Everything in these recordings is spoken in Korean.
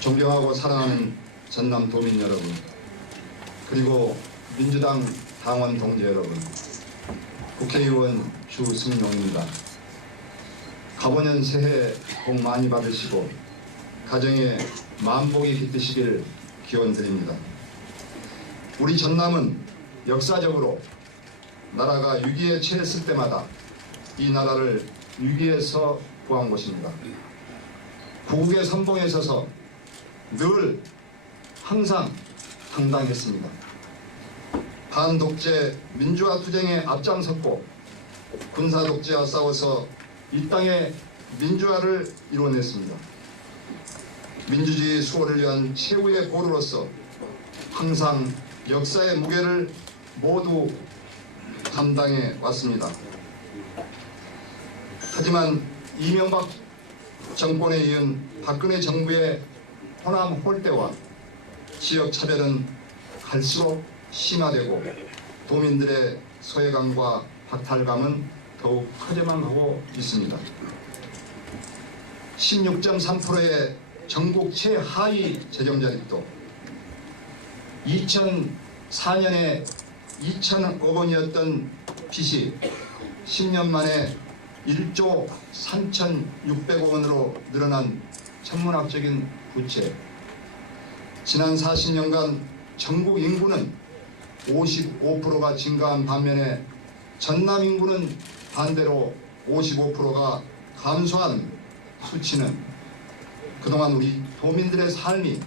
존경하고 사랑하는 전남 도민 여러분, 그리고 민주당 당원 동지 여러분, 국회의원 주승용입니다. 가보년 새해 복 많이 받으시고 가정에 만복이 깃드시길 기원드립니다. 우리 전남은 역사적으로 나라가 위기에 처했을 때마다 이 나라를 위기에서 구한 곳입니다. 구국의 선봉에 서서 늘 항상 당당했습니다. 반독재 민주화 투쟁에 앞장섰고 군사독재와 싸워서 이 땅의 민주화를 이뤄냈습니다. 민주주의 수호를 위한 최후의 보루로서 항상 역사의 무게를 모두 감당해 왔습니다. 하지만 이명박 정권에 이은 박근혜 정부의 호남 홀대와 지역 차별은 갈수록 심화되고 도민들의 소외감과 박탈감은 더욱 커져만 가고 있습니다. 16.3%의 전국 최하위 재정자립도, 2004년에 2천억 원이었던 빚이 10년 만에 1조 3,600억 원으로 늘어난 천문학적인 부채, 지난 40년간 전국 인구는 55%가 증가한 반면에 전남 인구는 반대로 55%가 감소한 수치는 그동안 우리 도민들의 삶이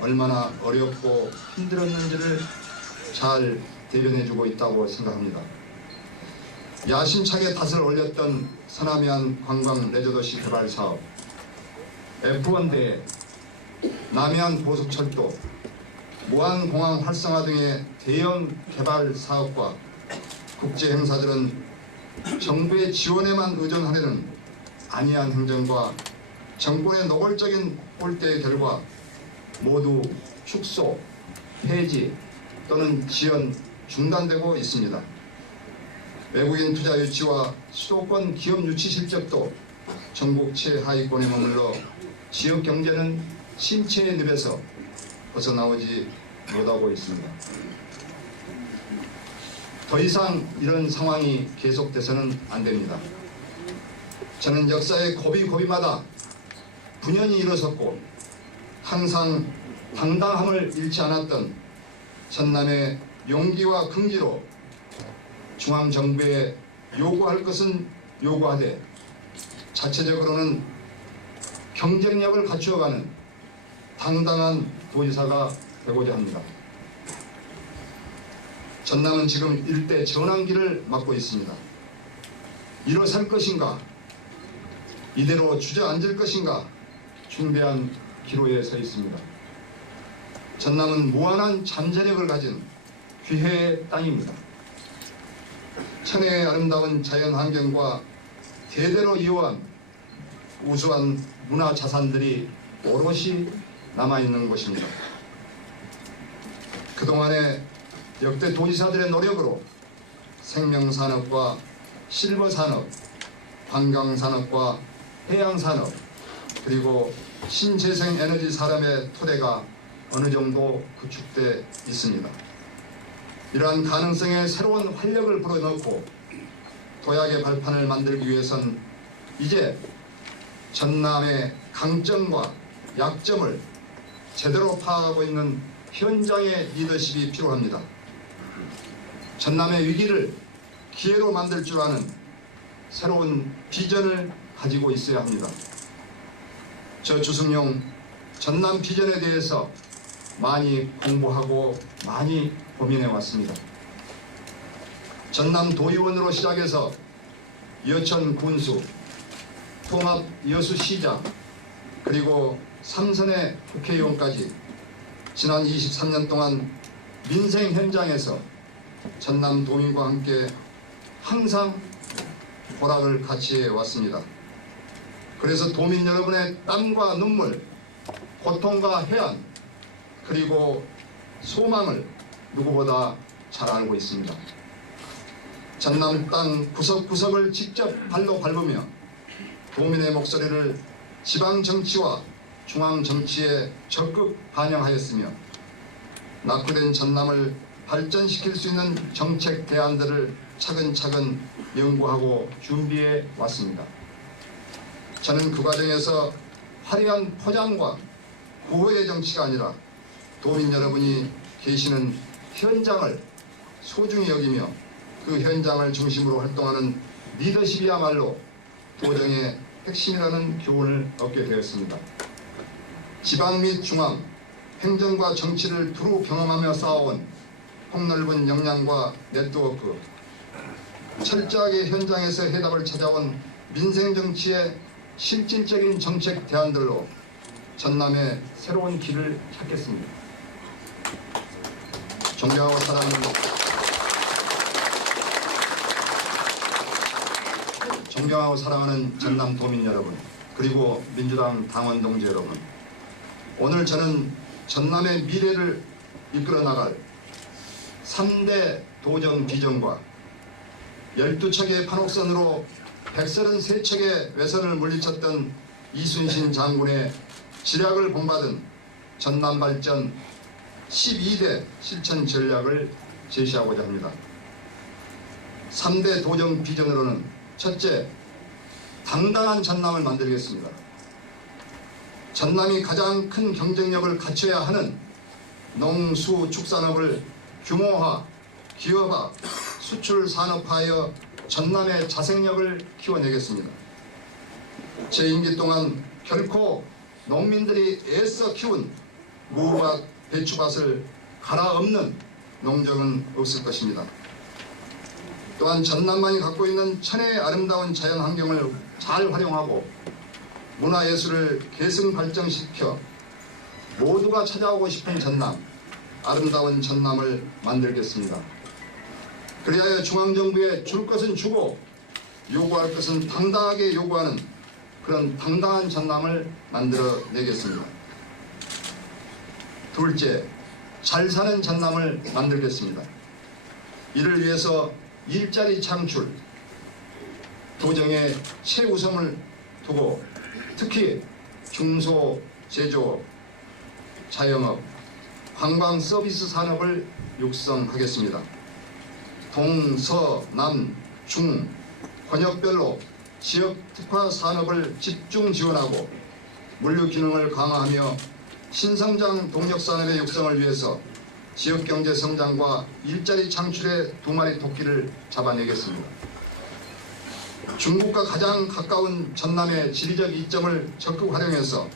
얼마나 어렵고 힘들었는지를 잘 대변해주고 있다고 생각합니다. 야심차게 닷을 올렸던 서남해안 관광 레저도시 개발 사업, F1대회, 남해안 고속철도, 무안공항 활성화 등의 대형 개발 사업과 국제 행사들은 정부의 지원에만 의존하려는 안이한 행정과 정권의 노골적인 꼴대의 결과 모두 축소, 폐지 또는 지연, 중단되고 있습니다. 외국인 투자 유치와 수도권 기업 유치 실적도 전국 최하위권에 머물러 지역 경제는 침체의 늪에서 벗어나오지 못하고 있습니다. 더 이상 이런 상황이 계속돼서는 안 됩니다. 저는 역사의 고비고비마다 분연히 일어섰고 항상 당당함을 잃지 않았던 전남의 용기와 긍지로 중앙정부에 요구할 것은 요구하되 자체적으로는 경쟁력을 갖추어가는 당당한 도지사가 되고자 합니다. 전남은 지금 일대 전환기를 맞고 있습니다. 일어설 것인가, 이대로 주저앉을 것인가 중대한 기로에 서 있습니다. 전남은 무한한 잠재력을 가진 기회의 땅입니다. 천혜의 아름다운 자연 환경과 대대로 이어온 우수한 문화 자산들이 오롯이 남아있는 곳입니다. 그동안의 역대 도지사들의 노력으로 생명산업과 실버산업, 관광산업과 해양산업, 그리고 신재생에너지 산업의 토대가 어느 정도 구축돼 있습니다. 이러한 가능성에 새로운 활력을 불어넣고 도약의 발판을 만들기 위해선 이제 전남의 강점과 약점을 제대로 파악하고 있는 현장의 리더십이 필요합니다. 전남의 위기를 기회로 만들 줄 아는 새로운 비전을 가지고 있어야 합니다. 저 주승용 전남 비전에 대해서 많이 공부하고 많이 고민해 왔습니다. 전남 도의원으로 시작해서 여천 군수, 통합 여수시장, 그리고 삼선의 국회의원까지 지난 23년 동안 민생 현장에서 전남 도민과 함께 항상 보락을 같이 해왔습니다. 그래서 도민 여러분의 땀과 눈물, 고통과 해안, 그리고 소망을 누구보다 잘 알고 있습니다. 전남 땅 구석구석을 직접 발로 밟으며 도민의 목소리를 지방 정치와 중앙 정치에 적극 반영하였으며 낙후된 전남을 발전시킬 수 있는 정책 대안들을 차근차근 연구하고 준비해 왔습니다. 저는 그 과정에서 화려한 포장과 구호의 정치가 아니라 도민 여러분이 계시는 현장을 소중히 여기며 그 현장을 중심으로 활동하는 리더십이야말로 도정의 핵심이라는 교훈을 얻게 되었습니다. 지방 및 중앙, 행정과 정치를 두루 경험하며 쌓아온 폭넓은 역량과 네트워크, 철저하게 현장에서 해답을 찾아온 민생정치의 실질적인 정책 대안들로 전남의 새로운 길을 찾겠습니다. 존경하고 사랑하는 전남 도민 여러분, 그리고 민주당 당원 동지 여러분, 오늘 저는 전남의 미래를 이끌어 나갈 3대 도정 비전과 12척의 판옥선으로 133척의 외선을 물리쳤던 이순신 장군의 지략을 본받은 전남 발전 12대 실천 전략을 제시하고자 합니다. 3대 도정 비전으로는 첫째, 당당한 전남을 만들겠습니다. 전남이 가장 큰 경쟁력을 갖춰야 하는 농수축산업을 규모화, 기업화, 수출 산업화하여 전남의 자생력을 키워내겠습니다. 제 임기 동안 결코 농민들이 애써 키운 무밭, 배추밭을 갈아엎는 농정은 없을 것입니다. 또한 전남만이 갖고 있는 천혜의 아름다운 자연 환경을 잘 활용하고 문화예술을 계승 발전시켜 모두가 찾아오고 싶은 전남, 아름다운 전남을 만들겠습니다. 그리하여 중앙정부에 줄 것은 주고 요구할 것은 당당하게 요구하는 그런 당당한 전남을 만들어내겠습니다. 둘째, 잘 사는 전남을 만들겠습니다. 이를 위해서 일자리 창출, 도정에 최우선을 두고 특히 중소, 제조, 자영업, 관광 서비스 산업을 육성하겠습니다. 동, 서, 남, 중, 권역별로 지역 특화 산업을 집중 지원하고 물류 기능을 강화하며 신성장 동력 산업의 육성을 위해서 지역 경제 성장과 일자리 창출의 두 마리 토끼를 잡아내겠습니다. 중국과 가장 가까운 전남의 지리적 이점을 적극 활용해서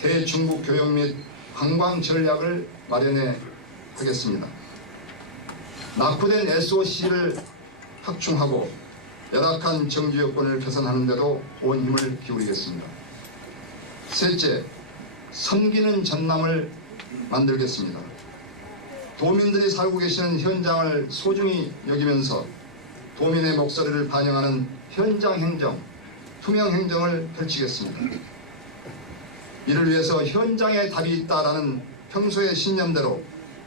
대중국 교역 및 관광 전략을 마련해 하겠습니다. 낙후된 SOC를 확충하고 열악한 정주 여건을 개선하는 데도 온 힘을 기울이겠습니다. 셋째, 섬기는 전남을 만들겠습니다. 도민들이 살고 계시는 현장을 소중히 여기면서 도민의 목소리를 반영하는 현장 행정, 투명 행정을 펼치겠습니다. 이를 위해서 현장에 답이 있다라는 평소의 신념대로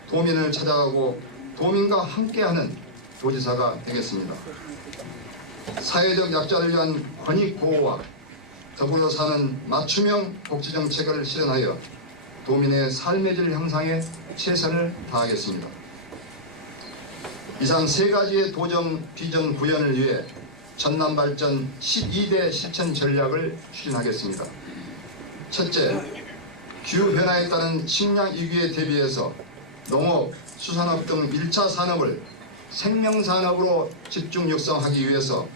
도민을 찾아가고 도민과 함께하는 도지사가 되겠습니다. 사회적 약자를 위한 권익 보호와 더불어 사는 맞춤형 복지정책을 실현하여 도민의 삶의 질 향상에 최선을 다하겠습니다. 이상 세 가지의 도정 비전 구현을 위해 전남 발전 12대 실천 전략을 추진하겠습니다. 첫째, 기후변화에 따른 식량 위기에 대비해서 농업, 수산업 등 1차 산업을 생명산업으로 집중 육성하기 위해서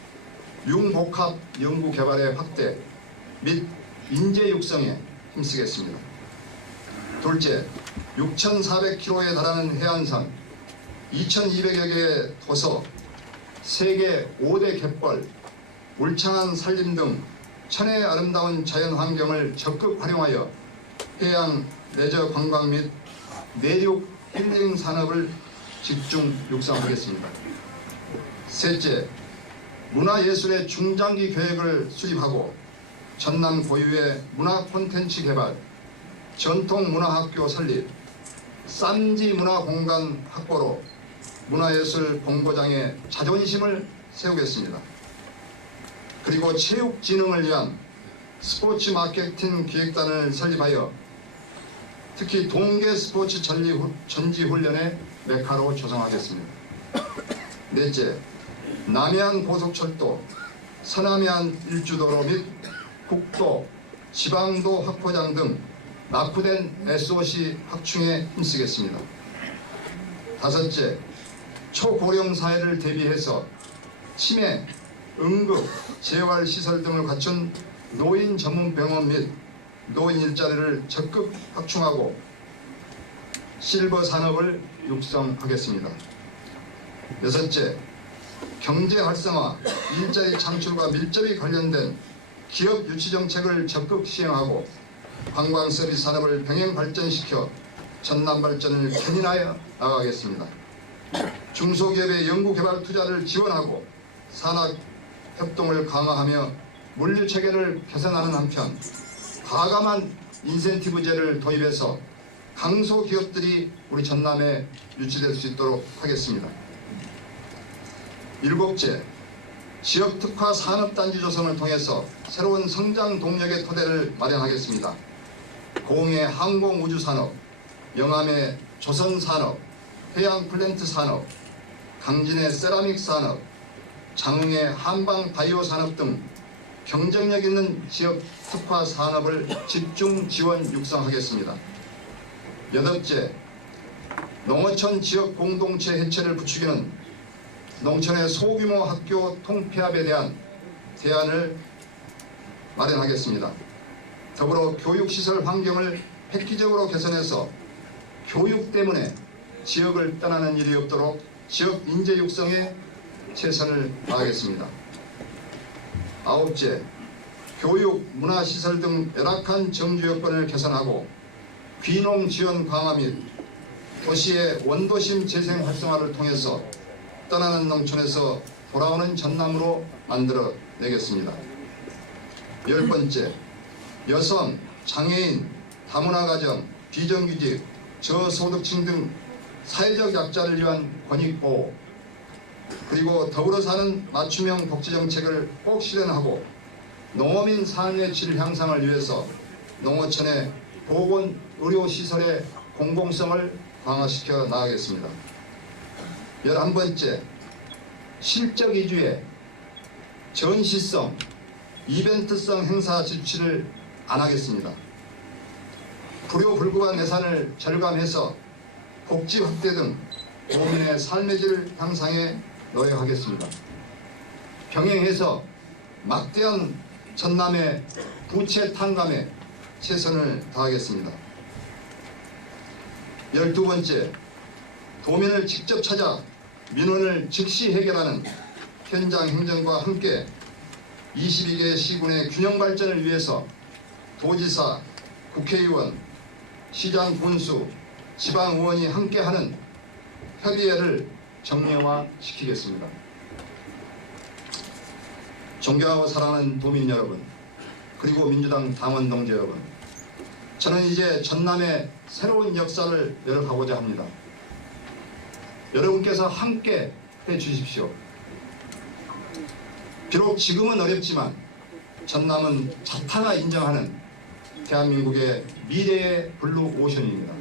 융복합 연구개발의 확대 및 인재 육성에 힘쓰겠습니다. 둘째, 6,400km에 달하는 해안선, 2,200여 개의 도서, 세계 5대 갯벌, 울창한 산림 등 천혜의 아름다운 자연 환경을 적극 활용하여 해양 레저 관광 및 내륙 힐링 산업을 집중 육성하겠습니다. 셋째, 문화예술의 중장기 계획을 수립하고 전남 고유의 문화 콘텐츠 개발, 전통문화학교 설립, 쌈지 문화공간 확보로 문화예술 본고장의 자존심을 세우겠습니다. 그리고 체육진흥을 위한 스포츠 마케팅 기획단을 설립하여 특히 동계 스포츠 전지 훈련의 메카로 조성하겠습니다. 넷째, 남해안 고속철도, 서남해안 일주도로 및 국도, 지방도 확포장 등 낙후된 SOC 확충에 힘쓰겠습니다. 다섯째, 초고령 사회를 대비해서 치매, 응급, 재활시설 등을 갖춘 노인 전문 병원 및 노인 일자리를 적극 확충하고 실버 산업을 육성하겠습니다. 여섯째, 경제 활성화, 일자리 창출과 밀접히 관련된 기업 유치 정책을 적극 시행하고 관광 서비스 산업을 병행 발전시켜 전남 발전을 견인하여 나가겠습니다. 중소기업의 연구개발 투자를 지원하고 산학 협동을 강화하며 물류 체계를 개선하는 한편 과감한 인센티브제를 도입해서 강소기업들이 우리 전남에 유치될 수 있도록 하겠습니다. 일곱째, 지역특화 산업단지 조성을 통해서 새로운 성장 동력의 토대를 마련하겠습니다. 공해 항공우주산업, 영암의 조선산업, 해양플랜트 산업, 강진의 세라믹 산업, 장흥의 한방 바이오 산업 등 경쟁력 있는 지역 특화 산업을 집중 지원 육성하겠습니다. 여덟째, 농어촌 지역 공동체 해체를 부추기는 농촌의 소규모 학교 통폐합에 대한 대안을 마련하겠습니다. 더불어 교육시설 환경을 획기적으로 개선해서 교육 때문에 지역을 떠나는 일이 없도록 지역 인재 육성에 최선을 다하겠습니다. 아홉째, 교육, 문화시설 등 열악한 정주 여건을 개선하고 귀농 지원 강화 및 도시의 원도심 재생 활성화를 통해서 떠나는 농촌에서 돌아오는 전남으로 만들어 내겠습니다. 열 번째, 여성, 장애인, 다문화 가정, 비정규직, 저소득층 등 사회적 약자를 위한 권익보호, 그리고 더불어 사는 맞춤형 복지정책을 꼭 실현하고 농어민 삶의 질 향상을 위해서 농어촌의 보건 의료시설의 공공성을 강화시켜 나가겠습니다. 11번째, 실적 위주의 전시성, 이벤트성 행사 실시를 안 하겠습니다. 불효불급한 예산을 절감해서 복지 확대 등 도민의 삶의 질 향상에 노력하겠습니다. 병행해서 막대한 전남의 부채 탕감에 최선을 다하겠습니다. 12번째, 도민을 직접 찾아 민원을 즉시 해결하는 현장 행정과 함께 22개 시군의 균형 발전을 위해서 도지사, 국회의원, 시장 군수, 지방의원이 함께하는 협의회를 정례화시키겠습니다. 존경하고 사랑하는 도민 여러분, 그리고 민주당 당원 동지 여러분, 저는 이제 전남의 새로운 역사를 열어가고자 합니다. 여러분께서 함께 해주십시오. 비록 지금은 어렵지만 전남은 자타가 인정하는 대한민국의 미래의 블루 오션입니다.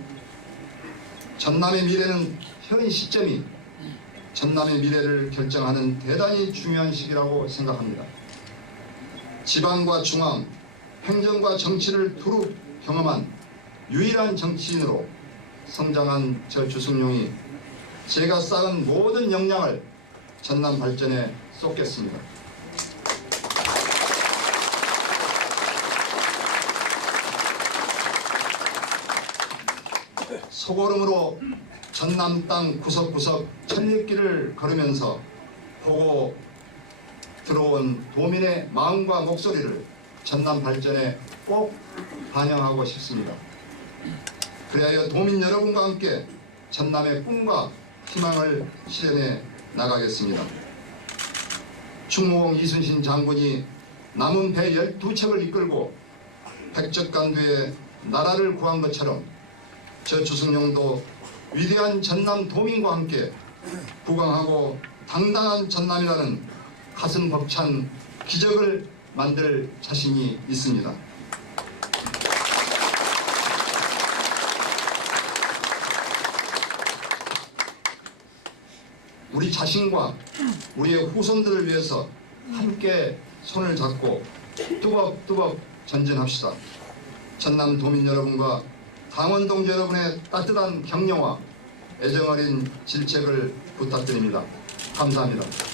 전남의 미래는 현 시점이 전남의 미래를 결정하는 대단히 중요한 시기라고 생각합니다. 지방과 중앙, 행정과 정치를 두루 경험한 유일한 정치인으로 성장한 저 주승용이 제가 쌓은 모든 역량을 전남 발전에 쏟겠습니다. 소걸음으로 전남 땅 구석구석 천리길을 걸으면서 보고 들어온 도민의 마음과 목소리를 전남 발전에 꼭 반영하고 싶습니다. 그리하여 도민 여러분과 함께 전남의 꿈과 희망을 실현해 나가겠습니다. 충무공 이순신 장군이 남은 배 12척을 이끌고 백적간두에 나라를 구한 것처럼 저 주승용도 위대한 전남 도민과 함께 부강하고 당당한 전남이라는 가슴 벅찬 기적을 만들 자신이 있습니다. 우리 자신과 우리의 후손들을 위해서 함께 손을 잡고 뚜벅뚜벅 전진합시다. 전남 도민 여러분과 당원 동지 여러분의 따뜻한 격려와 애정어린 질책을 부탁드립니다. 감사합니다.